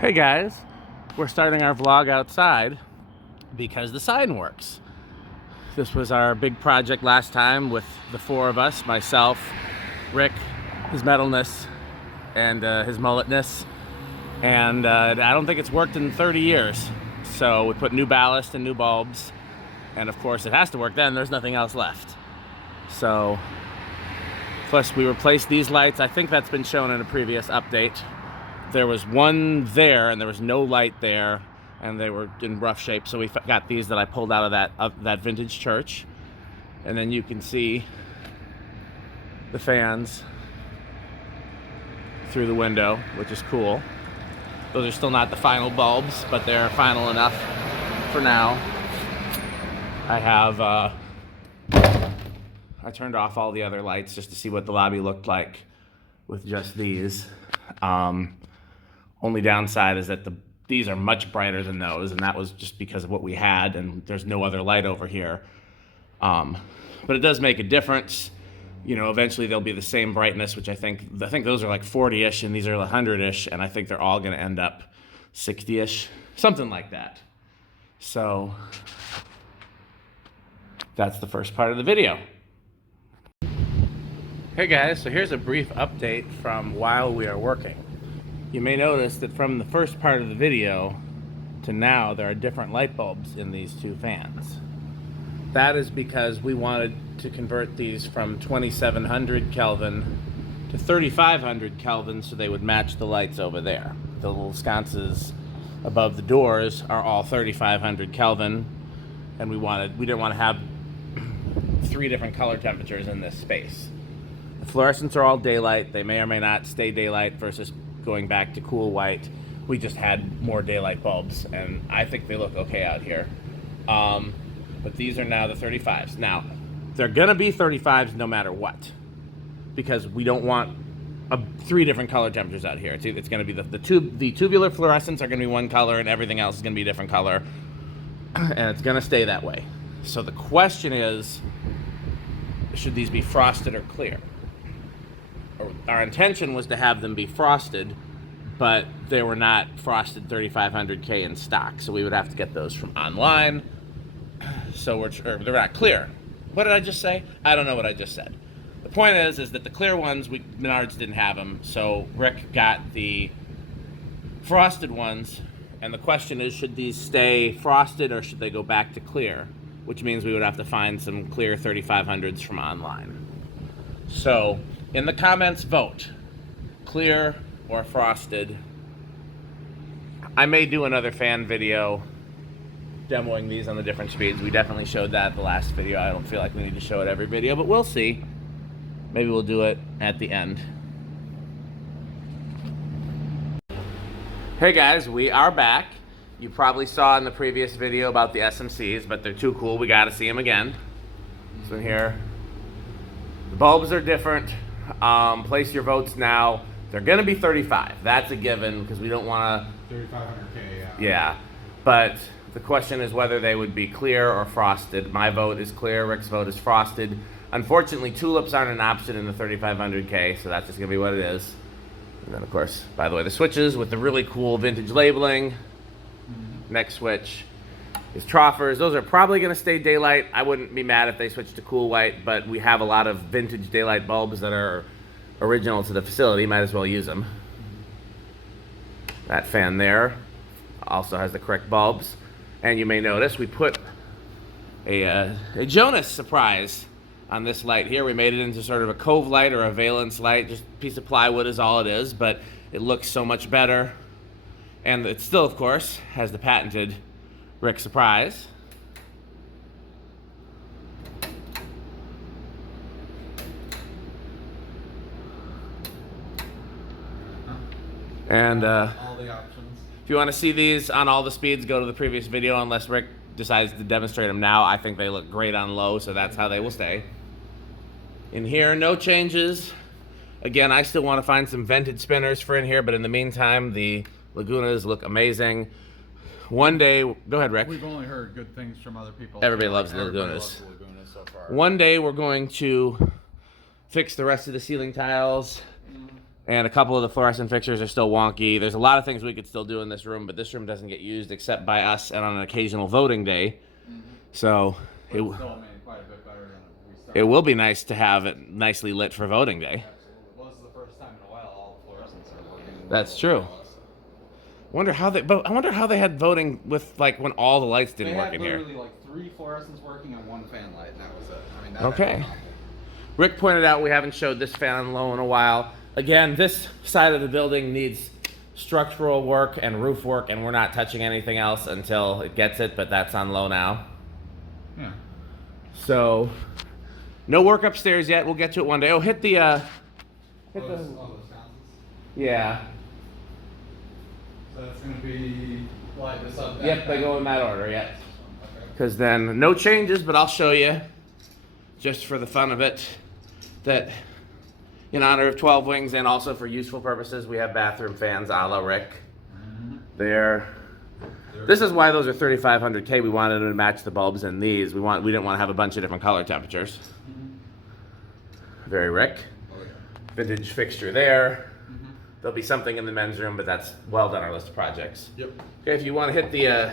Hey guys, we're starting our vlog outside because the sign works. This was our big project last time with the four of us, myself, Rick, his metalness, and his mulletness. And I don't think it's worked in 30 years. So we put new ballast and new bulbs. And of course it has to work then, there's nothing else left. So, plus we replaced these lights. I think that's been shown in a previous update. There was one there and there was no light there and they were in rough shape, so we got these that I pulled out of that vintage church. And then you can see the fans through the window, which is cool. Those are still not the final bulbs, but they're final enough for now. I have I turned off all the other lights just to see what the lobby looked like with just these. Only downside is that these are much brighter than those, and that was just because of what we had, and there's no other light over here. But it does make a difference. You know, eventually they'll be the same brightness, which I think those are like 40-ish, and these are 100-ish, and I think they're all going to end up 60-ish, something like that. So that's the first part of the video. Hey guys, so here's a brief update from while we are working. You may notice that from the first part of the video to now, there are different light bulbs in these two fans. That is because we wanted to convert these from 2700 Kelvin to 3500 Kelvin so they would match the lights over there. The little sconces above the doors are all 3500 Kelvin, and we didn't want to have three different color temperatures in this space. The fluorescents are all daylight. They may or may not stay daylight versus going back to cool white. We just had more daylight bulbs, and I think they look okay out here. But these are now the 35s. Now, they're gonna be 35s no matter what, because we don't want three different color temperatures out here. It's gonna be the tubular fluorescents are gonna be one color, and everything else is gonna be a different color, and it's gonna stay that way. So the question is, should these be frosted or clear? Our intention was to have them be frosted, but they were not frosted 3500K in stock, so we would have to get those from online. So they're not clear. What did I just say? I don't know what I just said. The point is that the clear ones, Menards didn't have them, so Rick got the frosted ones, and the question is, should these stay frosted or should they go back to clear? Which means we would have to find some clear 3500s from online. So, in the comments, vote. Clear or frosted. I may do another fan video demoing these on the different speeds. We definitely showed that the last video. I don't feel like we need to show it every video, but we'll see. Maybe we'll do it at the end. Hey guys, we are back. You probably saw in the previous video about the SMCs, but they're too cool. We gotta see them again. So in here, the bulbs are different. Place your votes now. They're gonna be 35. That's a given because we don't want to. 3500K. Yeah, but the question is whether they would be clear or frosted. My vote is clear. Rick's vote is frosted. Unfortunately, tulips aren't an option in the 3500K, so that's just gonna be what it is. And then, of course, by the way, the switches with the really cool vintage labeling. Next switch is troffers. Those are probably going to stay daylight. I wouldn't be mad if they switched to cool white, but we have a lot of vintage daylight bulbs that are original to the facility. Might as well use them. That fan there also has the correct bulbs. And you may notice we put a Jonas surprise on this light here. We made it into sort of a Cove light or a valence light. Just a piece of plywood is all it is, but it looks so much better. And it still, of course, has the patented Rick surprise. And all the options. If you want to see these on all the speeds, go to the previous video, unless Rick decides to demonstrate them now. I think they look great on low, so that's how they will stay. In here, no changes. Again, I still want to find some vented spinners for in here, but in the meantime, the Lagunas look amazing. One day, go ahead, Rick. We've only heard good things from other people. Everybody loves the Lagunas. Loves the Lagunas so far. One day, we're going to fix the rest of the ceiling tiles And a couple of the fluorescent fixtures are still wonky. There's a lot of things we could still do in this room, but this room doesn't get used except by us and on an occasional voting day. So But it's still made quite a bit better than we started. it will be nice to have it nicely lit for voting day. Absolutely. Well, this is the first time in a while all the fluorescents are working. That's true. I wonder how they had voting with like when all the lights didn't work in here. They had literally like 3 fluorescents working and 1 fan light, and that was it. I mean, that Okay. Rick pointed out we haven't showed this fan on low in a while. Again, this side of the building needs structural work and roof work, and we're not touching anything else until it gets it, but that's on low now. Yeah. So, no work upstairs yet. We'll get to it one day. Oh, hit the, Those sconces. yeah. So that's going to be like this up. Yep, they go in that order, yeah. Okay. Because then, no changes, but I'll show you, just for the fun of it, that in honor of 12 Wings and also for useful purposes, we have bathroom fans a la Rick. This is why those are 3500K. We wanted to match the bulbs in these. We didn't want to have a bunch of different color temperatures. Very Rick. Oh, yeah. Vintage fixture there. There'll be something in the men's room, but that's well done our list of projects. Yep. Okay, if you want to hit the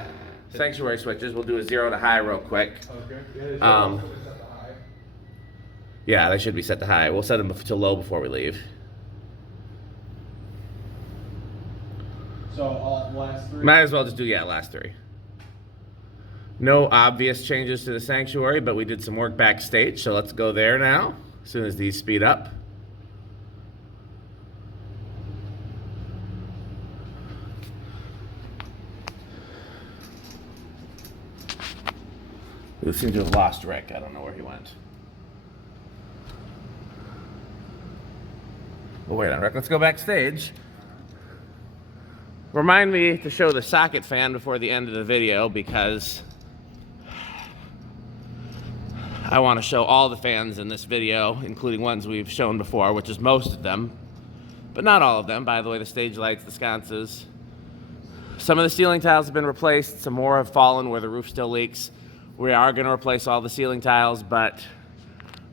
sanctuary switches, we'll do a 0 to high real quick. Okay. Yeah, they should be set to high. We'll set them to low before we leave. So all last 3. Might as well just do, last 3. No obvious changes to the sanctuary, but we did some work backstage, so let's go there now, as soon as these speed up. We seem to have lost Rick. I don't know where he went. Well, wait on Rick. Let's go backstage. Remind me to show the socket fan before the end of the video because I want to show all the fans in this video, including ones we've shown before, which is most of them, but not all of them. By the way, the stage lights, the sconces. Some of the ceiling tiles have been replaced. Some more have fallen where the roof still leaks. We are going to replace all the ceiling tiles, but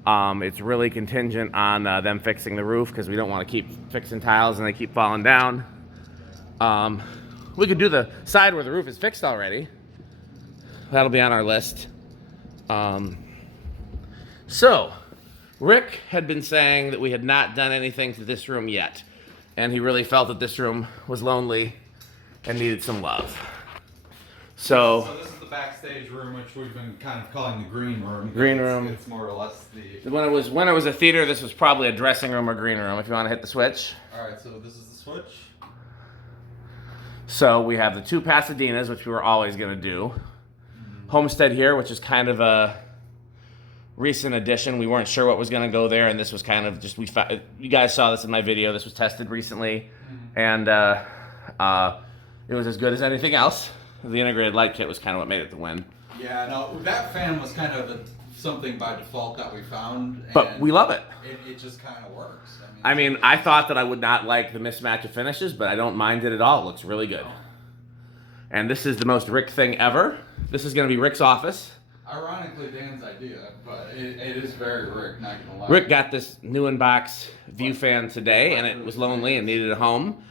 it's really contingent on them fixing the roof because we don't want to keep fixing tiles and they keep falling down. We could do the side where the roof is fixed already. That'll be on our list. So, Rick had been saying that we had not done anything to this room yet, and he really felt that this room was lonely and needed some love. So this is the backstage room, which we've been kind of calling the green room. Green room. It's more or less the. when it was a theater, this was probably a dressing room or green room. If you want to hit the switch. All right, so this is the switch. So we have the 2 Pasadenas, which we were always going to do. Homestead here, which is kind of a recent addition. We weren't sure what was going to go there, and this was kind of just you guys saw this in my video. This was tested recently, and it was as good as anything else. The integrated light kit was kind of what made it the win. Yeah, no, that fan was kind of something by default that we found. But we love it. It just kind of works. I mean, I thought that I would not like the mismatch of finishes, but I don't mind it at all. It looks really good. And this is the most Rick thing ever. This is going to be Rick's office. Ironically, Dan's idea, but it is very Rick, not going to lie. Rick got this new in-box view fan today, and it was lonely and needed a home.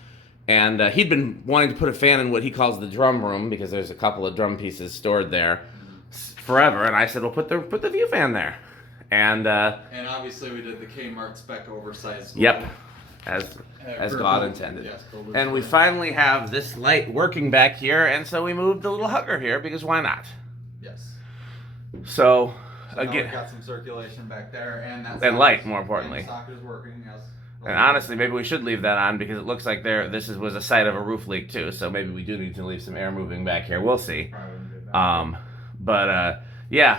And he'd been wanting to put a fan in what he calls the drum room because there's a couple of drum pieces stored there forever. And I said, well, put the view fan there. And obviously we did the Kmart spec oversized. Yep, as God intended. Yes, and we finally have this light working back here, and so we moved the little hugger here because why not? Yes. So now again, we got some circulation back there, and light more importantly. And the socket is working. Yes. And honestly, maybe we should leave that on because it looks like this was a site of a roof leak too. So maybe we do need to leave some air moving back here. We'll see. Yeah,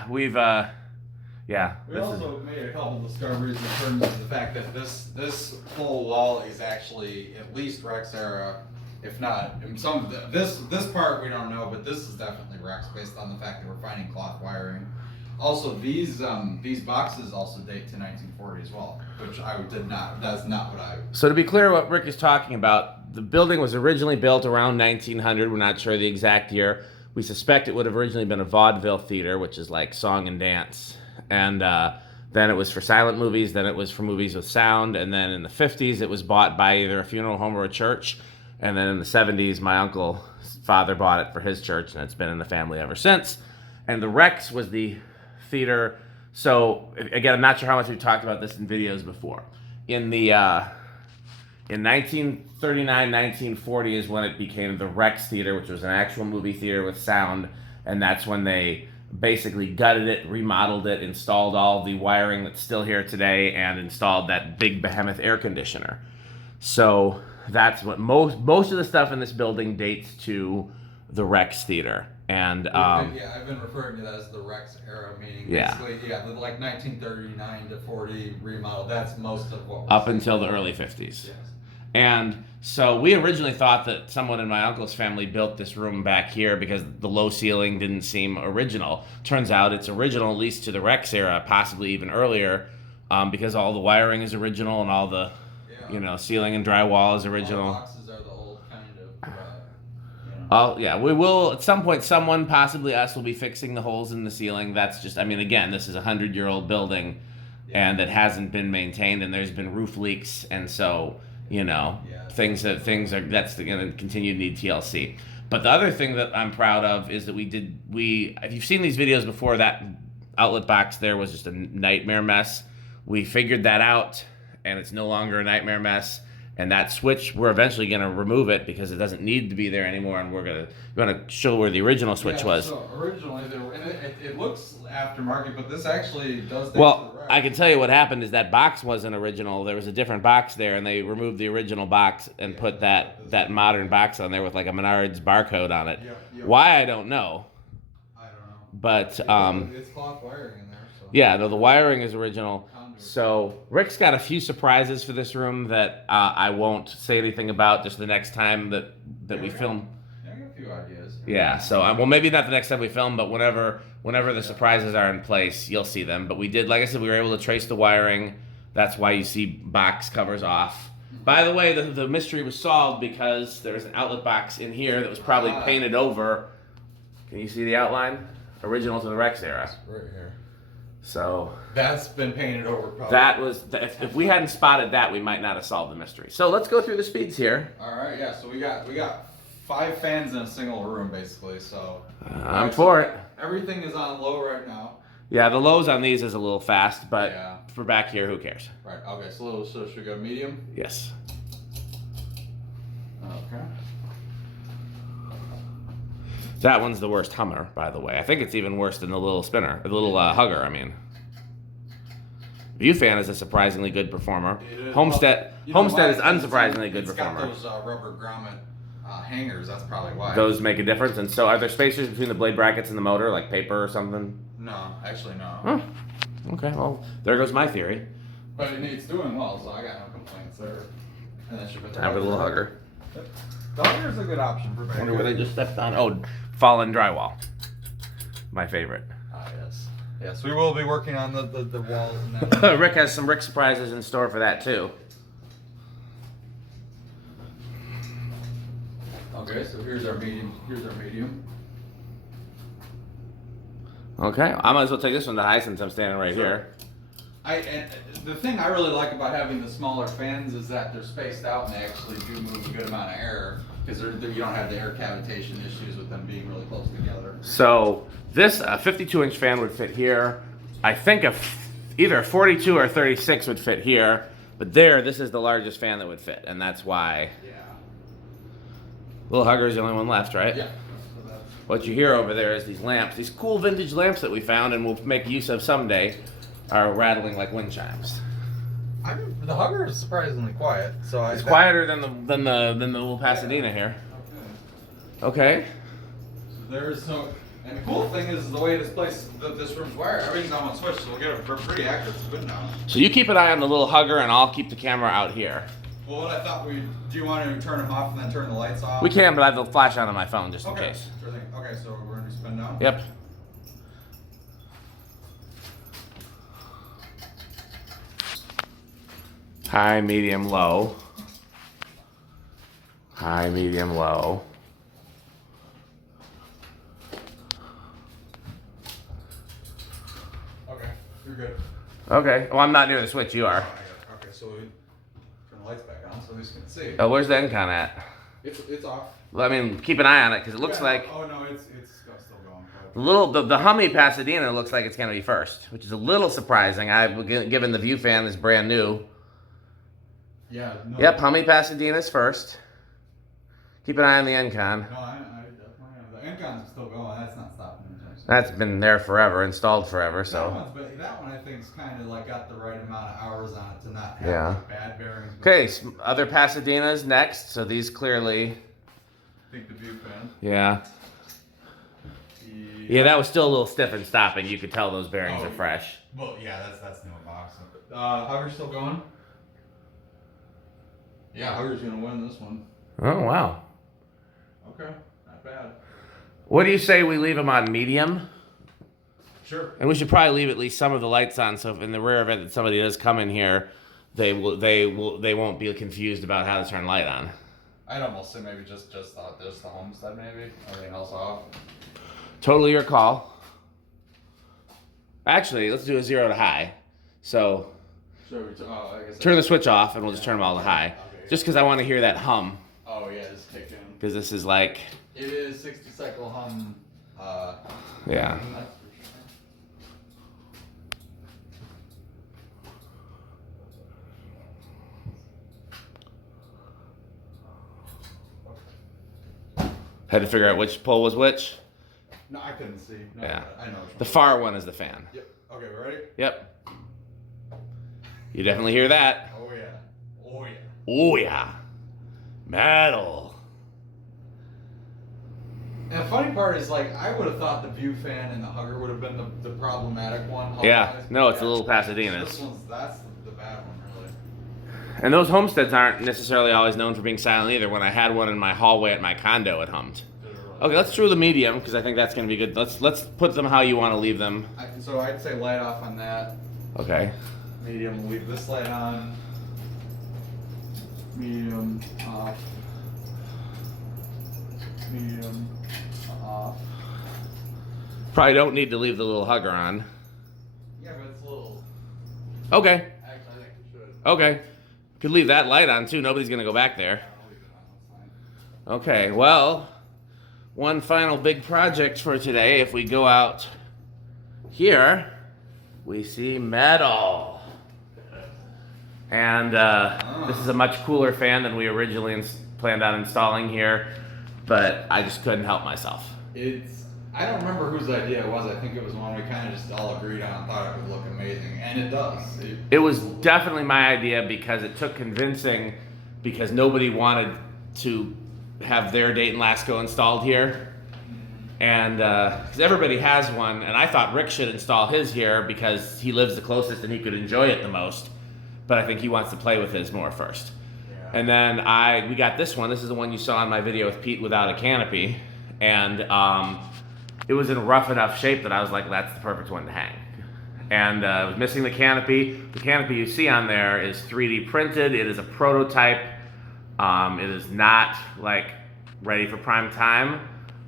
we've We also made a couple discoveries in terms of the fact that this whole wall is actually at least Rex era, if not in some of this part we don't know, but this is definitely Rex based on the fact that we're finding cloth wiring. Also, these boxes also date to 1940 as well, which that's not what I. So to be clear, what Rick is talking about, the building was originally built around 1900. We're not sure the exact year. We suspect it would have originally been a vaudeville theater, which is like song and dance. And Then it was for silent movies. Then it was for movies with sound. And then in the 50s, it was bought by either a funeral home or a church. And then in the 70s, my uncle's father bought it for his church, and it's been in the family ever since. And the Rex was the theater. So again, I'm not sure how much we've talked about this in videos before. In 1939, 1940 is when it became the Rex Theater, which was an actual movie theater with sound. And that's when they basically gutted it, remodeled it, installed all the wiring that's still here today, and installed that big behemoth air conditioner. So that's what most of the stuff in this building dates to the Rex Theater. And yeah, I've been referring to that as the Rex era, meaning basically, like 1939 to 40 remodel. That's most of what. Up until the early 50s. Yes. And so we originally thought that someone in my uncle's family built this room back here because the low ceiling didn't seem original. Turns out it's original, at least to the Rex era, possibly even earlier, because all the wiring is original and all the ceiling and drywall is original. All the boxes are the old kind of. Oh yeah, we will at some point. Someone, possibly us, will be fixing the holes in the ceiling. That's just, I mean, again, this is a 100-year-old building, and that hasn't been maintained, and there's been roof leaks, and so things are that's going to continue to need TLC. But the other thing that I'm proud of is that if you've seen these videos before, that outlet box there was just a nightmare mess. We figured that out, and it's no longer a nightmare mess. And that switch, we're eventually going to remove it because it doesn't need to be there anymore, and we're going to show where the original switch was. So originally, it looks aftermarket, but this actually does. Well, I can tell you what happened is that box wasn't original. There was a different box there, and they removed the original box and put that modern box on there with like a Menards barcode on it. Yep. Why, I don't know. But it's cloth wiring in there. So. Yeah, no, the wiring is original. So Rick's got a few surprises for this room that I won't say anything about. Just the next time that we film. I got a few ideas. Yeah. So well, maybe not the next time we film, but whenever the surprises are in place, you'll see them. But we did, like I said, we were able to trace the wiring. That's why you see box covers off. By the way, the mystery was solved because there's an outlet box in here that was probably painted over. Can you see the outline? Original to the Rex era. Right here. So that's been painted over. Probably. That was if we hadn't spotted that, we might not have solved the mystery. So let's go through the speeds here. All right, yeah. So we got 5 fans in a single room, basically. So I'm for it. Everything is on low right now. Yeah, the lows on these is a little fast, but yeah. For back here, who cares? Right. Okay. So should we go medium? Yes. Okay. That one's the worst hummer, by the way. I think it's even worse than the little spinner, the little hugger, I mean. Viewfan is a surprisingly good performer. Homestead is unsurprisingly good performer. It's got those rubber grommet hangers, that's probably why. Those make a difference. And so are there spacers between the blade brackets and the motor, like paper or something? No, actually no. Oh, okay, well, there goes my theory. But it's doing well, so I got no complaints there. And that should be Have a little hugger. The hugger is a good option for back. I wonder where they just stepped on. Oh, fallen drywall. My favorite. Yes. Yes, we will be working on the walls and that. Rick has some Rick surprises in store for that too. Okay, so here's our medium. Okay, I might as well take this one to high since I'm standing right here. And the thing I really like about having the smaller fans is that they're spaced out and they actually do move a good amount of air because you don't have the air cavitation issues with them being really close together. So this 52-inch fan would fit here. I think either a 42 or 36 would fit here, but this is the largest fan that would fit, and that's why. Yeah. Little hugger is the only one left, right? Yeah. What you hear over there is these lamps, these cool vintage lamps that we found and we'll make use of someday, are rattling like wind chimes. The hugger is surprisingly quiet, so it's quieter than the little Pasadena here. Okay. And the cool thing is the way this room's wired. Everything's on one switch, so we'll get a pretty accurate spin now. So you keep an eye on the little hugger, and I'll keep the camera out here. Well, what I thought do you want to turn them off and then turn the lights off? We can, but I have the flash on my phone just in case. Sure thing. Okay, so we're going to spin now? Yep. High, medium, low. High, medium, low. Okay, you're good. Okay. Well, I'm not near the switch. You are. Okay, so we turn the lights back on so at least we can see. Oh, where's the NCON at? It's off. Well, I mean, keep an eye on it because it looks like Oh no, it's still going. the Hummy Pasadena looks like it's going to be first, which is a little surprising. Given the View fan is brand new. Yeah. No, Yep, Hummy Pasadena's first. Keep an eye on the NCON. No, I definitely am. The NCON's still going. That's not stopping anytime soon. That's been there forever, installed forever. So. That one I think is kind of like got the right amount of hours on it to not have like, bad bearings. Okay, other Pasadenas next. So these clearly. I think the View fan. Yeah. Yeah, that was still a little stiff and stopping. You could tell those bearings are fresh. Well, yeah, that's new in box. Hugger's still going. Yeah, Hugger's gonna win this one. Oh wow. Okay, not bad. What do you say we leave them on medium? Sure. And we should probably leave at least some of the lights on, so if in the rare event that somebody does come in here, they won't be confused about how to turn light on. I'd almost say maybe just the homestead maybe. Everything else off. Totally your call. Actually, let's do a 0 to high. So I guess turn the switch off, and we'll just turn them all to high. Okay. Just because I want to hear that hum. Oh yeah, just kick in. Because this is like. It is 60 cycle hum. Yeah. Had to figure out which pole was which. No, I couldn't see. No, Yeah. I know. The far one is the fan. Yep. Okay, we ready? Yep. You definitely hear that. Oh yeah. Oh yeah. Oh yeah. Metal. And the funny part is, like, I would have thought the View fan and the Hugger would have been the problematic one. Yeah. No, it's the little Pasadenas. That's the bad one, really. And those homesteads aren't necessarily always known for being silent either. When I had one in my hallway at my condo, it hummed. Okay, let's do the medium because I think that's going to be good. Let's put them how you want to leave them. So I'd say light off on that. Okay. Medium, we'll leave this light on. Medium off. Medium off. Probably don't need to leave the little Hugger on. Yeah, but it's a little. Okay. Actually, I think we should. Okay. Could leave that light on too. Nobody's going to go back there. I'll leave it on. That's fine. Okay, well, one final big project for today. If we go out here, we see metal. And this is a much cooler fan than we originally planned on installing here, but I just couldn't help myself. I don't remember whose idea it was. I think it was one we kind of just all agreed on and thought it would look amazing, and it does. It was definitely my idea because it took convincing because nobody wanted to have their Dayton Lasco installed here. And because everybody has one, and I thought Rick should install his here because he lives the closest and he could enjoy it the most. But I think he wants to play with his more first. Yeah. And then we got this one. This is the one you saw in my video with Pete without a canopy. And it was in rough enough shape that I was like, that's the perfect one to hang. And it was missing the canopy. The canopy you see on there is 3D printed. It is a prototype. It is not like ready for prime time.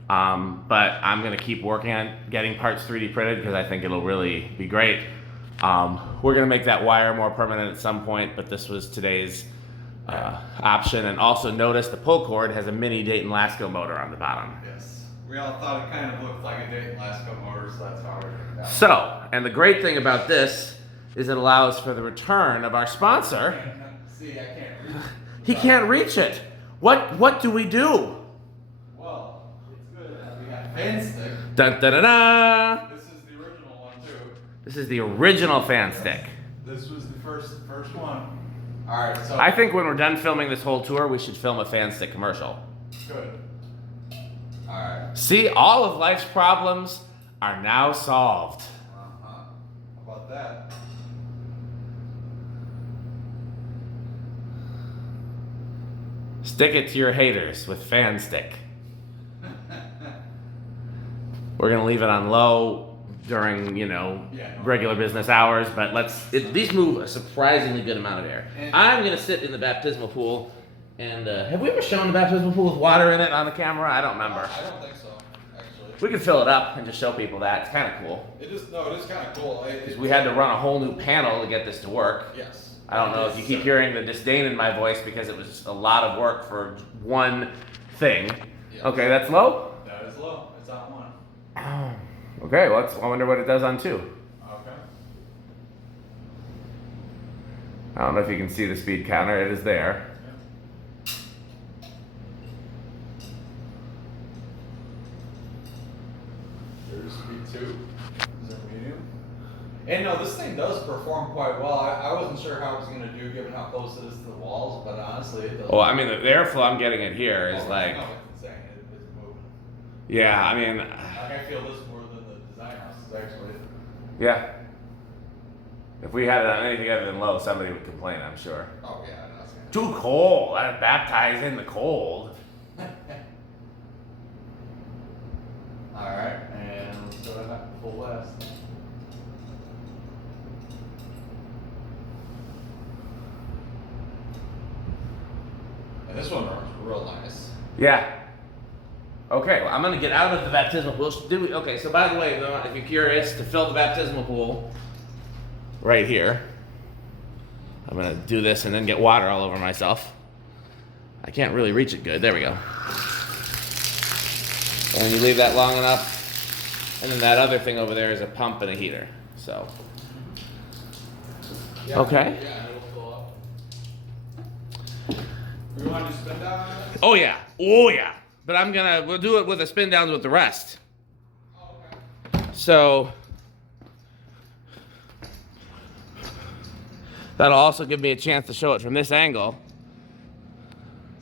But I'm gonna keep working on getting parts 3D printed because I think it'll really be great. We're gonna make that wire more permanent at some point, but this was today's option. And also notice the pull cord has a mini Dayton Lasco motor on the bottom. Yes. We all thought it kind of looked like a Dayton Lasco motor, so that's how we did So, and the great thing about this is it allows for the return of our sponsor. See, I can't reach it. He can't reach it. What do we do? Well, it's good. We got FanStick. Dun da da da. This is the original one too. This is the original FanStick. This was the first one. All right, so I think when we're done filming this whole tour, we should film a FanStick commercial. good. All right. See, all of life's problems are now solved. How about that? Stick it to your haters with FanStick. We're gonna leave it on low during, regular business hours, but these move a surprisingly good amount of air. I'm gonna sit in the baptismal pool, and have we ever shown the baptismal pool with water in it on the camera? I don't remember. I don't think so, actually. We could fill it up and just show people that. It's kind of cool. It is kind of cool. We had to run a whole new panel to get this to work. Yes. I don't know if you keep hearing the disdain in my voice because it was just a lot of work for one thing. Yes. Okay, that's low? That is low. It's on 1. Oh. Okay, well, I wonder what it does on 2. Okay. I don't know if you can see the speed counter. It is there. There's speed 2. Is there medium? And no, this thing does perform quite well. I wasn't sure how it was going to do given how close it is to the walls, but honestly, it does. Well, I mean, the airflow I'm getting it here is like. No, it's insane. It's moving. Yeah, I mean. I feel this more than the design houses, actually. Yeah. If we had it on anything other than low, somebody would complain, I'm sure. Oh, yeah. Too cold. I baptize in the cold. Alright, and let's go back to full west. And this one runs real nice. Yeah. Okay, well, I'm going to get out of the baptismal pool. Okay, so by the way, if you're curious, to fill the baptismal pool, right here, I'm going to do this and then get water all over myself. I can't really reach it good. There we go. And you leave that long enough, and then that other thing over there is a pump and a heater. So, yeah, okay. Yeah, it'll fill up. You want to do spin down on this? Oh yeah, But we'll do it with the spin downs with the rest. Oh, okay. So that'll also give me a chance to show it from this angle.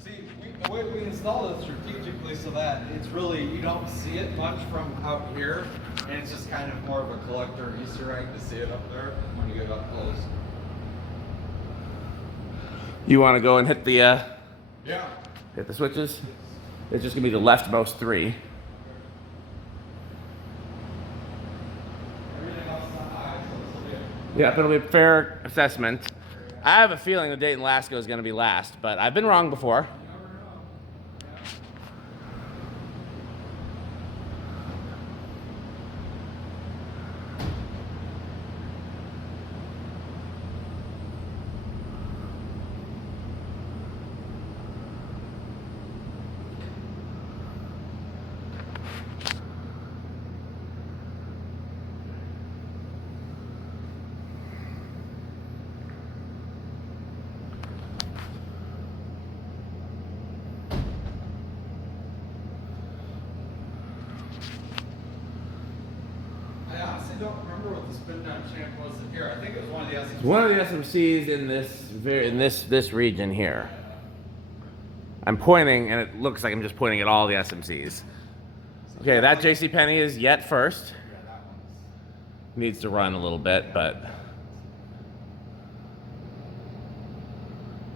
See, the way we installed it strategically so that it's really, you don't see it much from out here, and it's just kind of more of a collector Easter egg to see it up there when you get up close. You want to go and hit the Yeah. hit the switches? It's just gonna be the leftmost 3. Everything else is on high, so this will be it. Yeah, it'll be a fair assessment. I have a feeling the Dayton Lasco is gonna be last, but I've been wrong before. I honestly don't remember what the spin down champ was in here. I think it was one of the SMCs. One of the SMCs in this region here. I'm pointing, and it looks like I'm just pointing at all the SMCs. Okay, that JCPenney is yet first. Yeah, that one's. Needs to run a little bit, but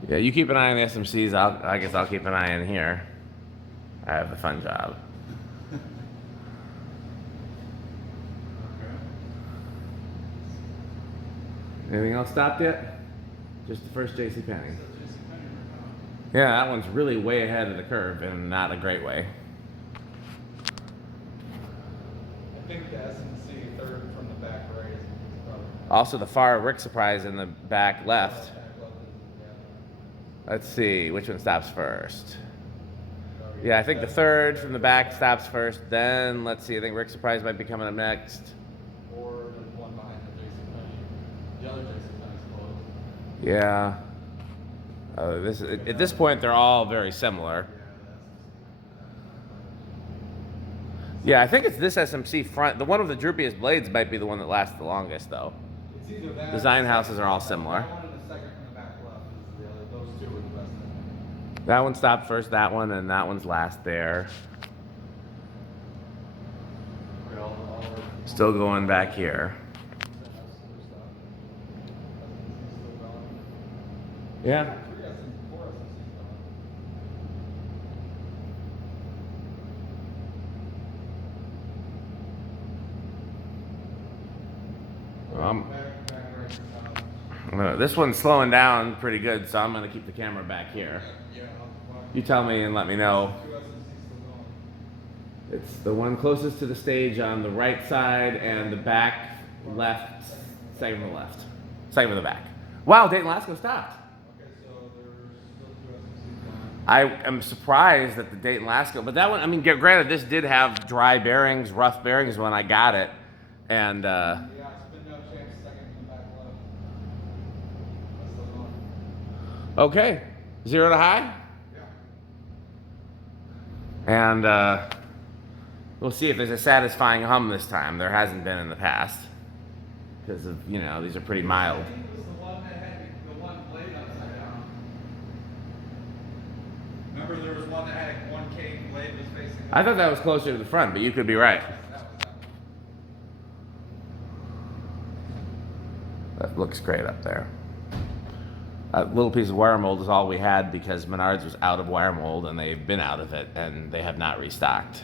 yeah, you keep an eye on the SMCs. I guess I'll keep an eye on here. I have the fun job. Anything else stopped yet? Just the first JCPenney. Yeah, that one's really way ahead of the curve and not a great way. I think the SMC third from the back right is probably. Also, the far Rick surprise in the back left. Let's see, which one stops first? Yeah, I think the third from the back stops first. Then, let's see, I think Rick surprise might be coming up next. Or there's one behind the JCPenney. The other JCPenney's closed. Yeah. At this point, they're all very similar. Yeah, I think it's this SMC front. The one with the droopiest blades might be the one that lasts the longest, though. It's either that. Design houses are all similar. That one and the second from the back left is the other. Those two are the best. That one stopped first, that one, and that one's last there. Still going back here. Yeah. This one's slowing down pretty good, so I'm going to keep the camera back here. You tell me and let me know. It's the one closest to the stage on the right side, and the back left, second from the left. Second from the back. Wow, Dayton Lasco stopped. Okay, so there's still 2 SMCs on. I am surprised that the Dayton Lasco, but that one, I mean, granted, this did have dry bearings, rough bearings when I got it, and Yeah, spin down shank, second from the back left. That's still going. okay, 0 to high, Yeah. and we'll see if there's a satisfying hum this time. There hasn't been in the past, because of, you know, these are pretty mild. I think it was the one that had the one blade upside down. Remember there was one that had one K blade was facing. I thought that was closer to the front, but you could be right. That was that one. That looks great up there. A little piece of wire mold is all we had because Menards was out of wire mold, and they've been out of it, and they have not restocked.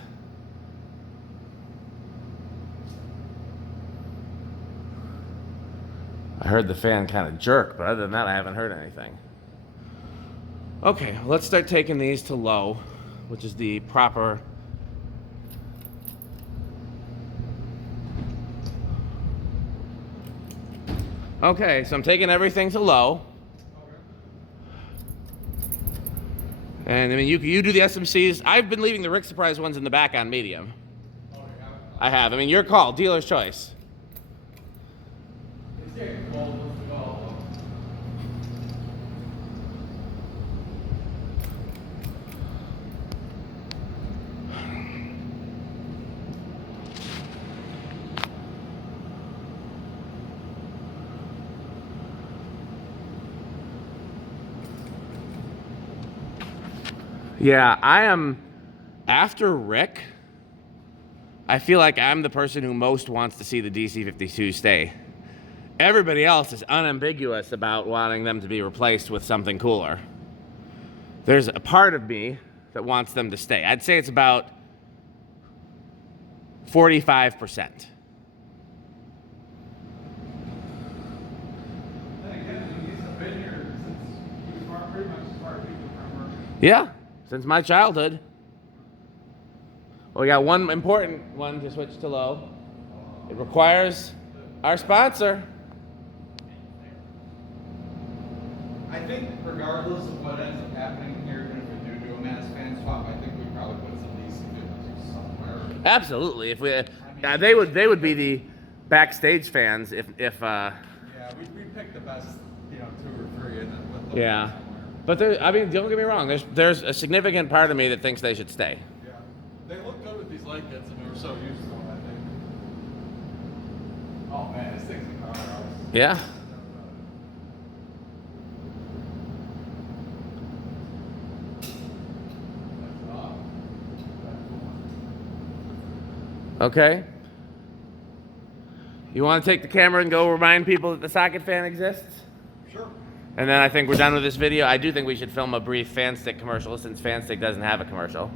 I heard the fan kind of jerk, but other than that, I haven't heard anything. Okay, let's start taking these to low, which is the proper. Okay, so I'm taking everything to low. And I mean, you do the SMCs. I've been leaving the Rick Surprise ones in the back on medium. Oh, yeah. I have. I mean, your call, dealer's choice. It's getting cold. What's the call? Yeah, I am. After Rick, I feel like I'm the person who most wants to see the DC-52 stay. Everybody else is unambiguous about wanting them to be replaced with something cooler. There's a part of me that wants them to stay. I'd say it's about 45%. Then again, these have been here since he was pretty much as far as people remember. Yeah, since my childhood. Well, we got one important one to switch to low. It requires our sponsor. I think regardless of what ends up happening here, even if we do a mass fan swap, I think we probably put some DC-52 somewhere. Absolutely. If we, they would be the Backstage fans if Yeah, we pick the best, 2 or 3 and then put those yeah. somewhere. But I mean, don't get me wrong. There's a significant part of me that thinks they should stay. Yeah, they look good with these light kits, and we're so used to them. I think. Oh man, this thing's a powerhouse. Yeah. Okay. You want to take the camera and go remind people that the socket fan exists? Sure. And then I think we're done with this video. I do think we should film a brief FanStick commercial since FanStick doesn't have a commercial.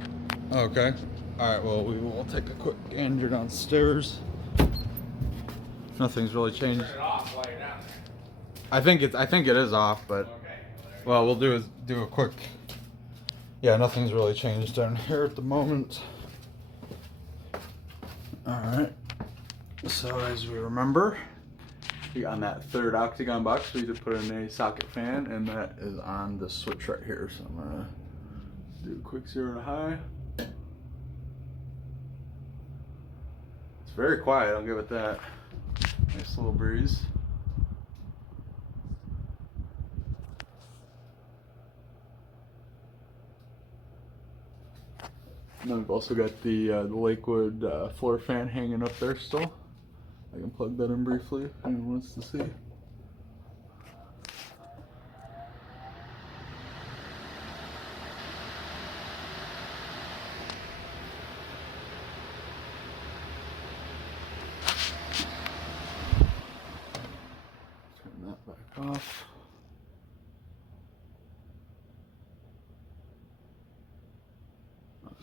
Okay. All right. Well, we will take a quick gander downstairs. Nothing's really changed. Turn it off while you're down there. I think it is off, but Okay. well, we'll do a quick. Yeah, nothing's really changed down here at the moment. All right. So as we remember, on that third octagon box, we did put in a socket fan, and that is on the switch right here. So I'm gonna do a quick 0 to high. It's very quiet, I'll give it that. Nice little breeze. And then we've also got the Lakewood floor fan hanging up there still. I can plug that in briefly if anyone wants to see. Turn that back off.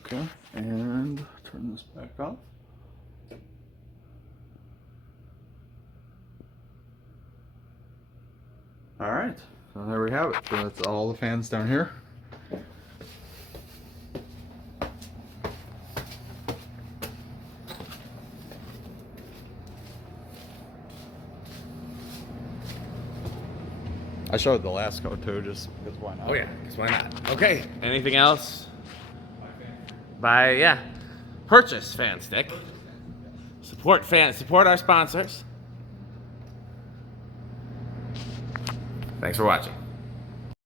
Okay, and turn this back off. All right, so there we have it. So that's all the fans down here. I showed the last coat too, just because why not? Oh yeah, because why not? Okay, anything else? Yeah. Purchase FanStick. Support our sponsors. Thanks for watching.